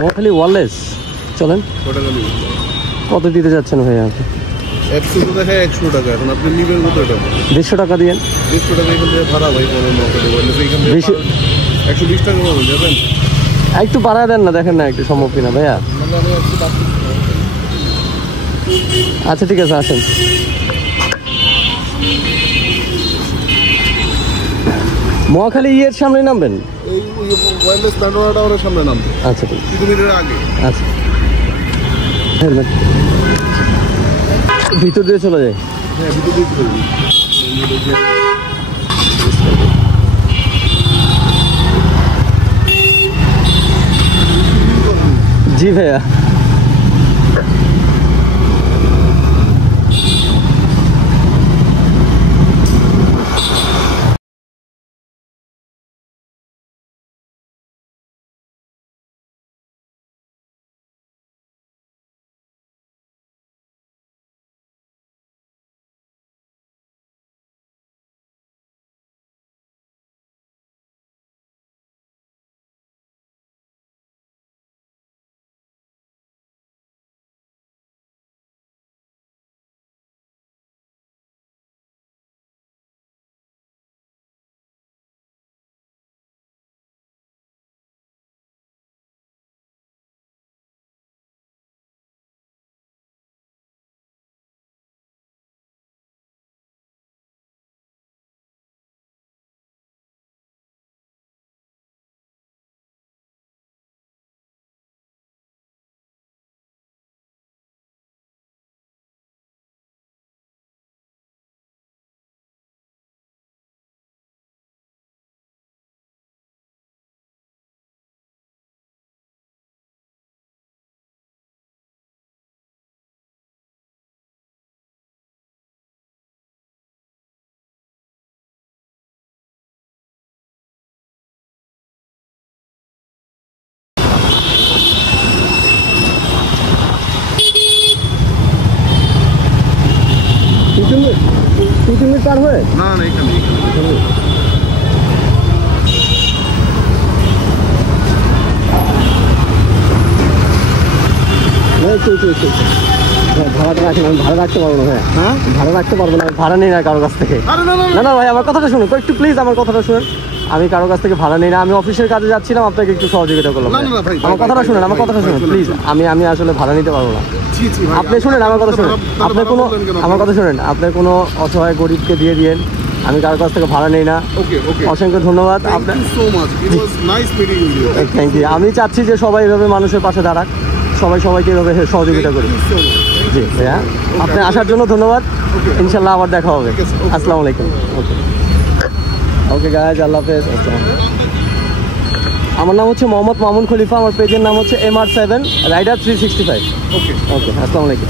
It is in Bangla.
মহাখালী ওয়ারলেস চলেন। কত দিতে যাচ্ছেন ভাইয়া? 100 তো দেখে 100 টাকা। এখন আপনি নিবেন কত টাকা? 150 টাকা দিয়েন। 150 টাকা এখান থেকে ভাড়া ভাই কোনো মহাখালী ওয়ারলেস এখান থেকে 120 টাকা পাবেন যাবেন। একটু বাড়ায় দেন না, দেখেন না একটু সম্ভব কিনা ভাইয়া। আচ্ছা ঠিক আছে আসেন। মহাখালী ইয়ের সামনে নামবেন। এই ওয়ারলেস টাওয়ারের সামনে নামবেন। আচ্ছা ঠিক 2 মিনিটের আগে। আচ্ছা হেলমেট ভিতর দিয়ে চলে যায়। হ্যাঁ ভিতর দিয়ে চলে যায়। জি ভাইয়া। তুমি পার হয়ে না না এখানে ভাড়াটা রাখেন। আমি ভাড়া রাখতে পারবো না ভাই। হ্যাঁ ভাড়া রাখতে পারবো না, ভাড়া নেই না কারোর কাছ থেকে। না না ভাই আমার কথাটা শুনুন একটু প্লিজ, আমার কথাটা শুনুন। আমি কারোর কাছ থেকে ভাড়া নেই না, আমি অফিসের কাজে যাচ্ছিলাম, আপনাকে একটু সহযোগিতা করলাম। আমার কথাটা শুনুন, আমার কথাটা শুনুন প্লিজ। আমি আসলে ভাড়া নিতে পারবো না। আপনি শুনেন আমার কথা শুনুন। আপনার কোনো আমার কথা শুনেন, আপনার কোনো অসহায় গরিবকে দিয়ে দিয়েন, আমি কারোর কাছ থেকে ভাড়া নেই না। অসংখ্য ধন্যবাদ আপনার। Thank you. আমি চাচ্ছি যে সবাই এভাবে মানুষের পাশে দাঁড়াক, সবাই সবাইকে এভাবে সহযোগিতা করি। জি ভাইয়া আপনি আসার জন্য ধন্যবাদ। ইনশাল্লাহ আবার দেখা হবে। আসসালামু আলাইকুম। ওকে ওকে গাইজ, আল্লাহ হাফেজ। আমার নাম হচ্ছে মোহাম্মদ মামুন খলিফা, আমার পেজের নাম হচ্ছে MR7 রাইডার 365। ওকে ওকে আসসালামু আলাইকুম।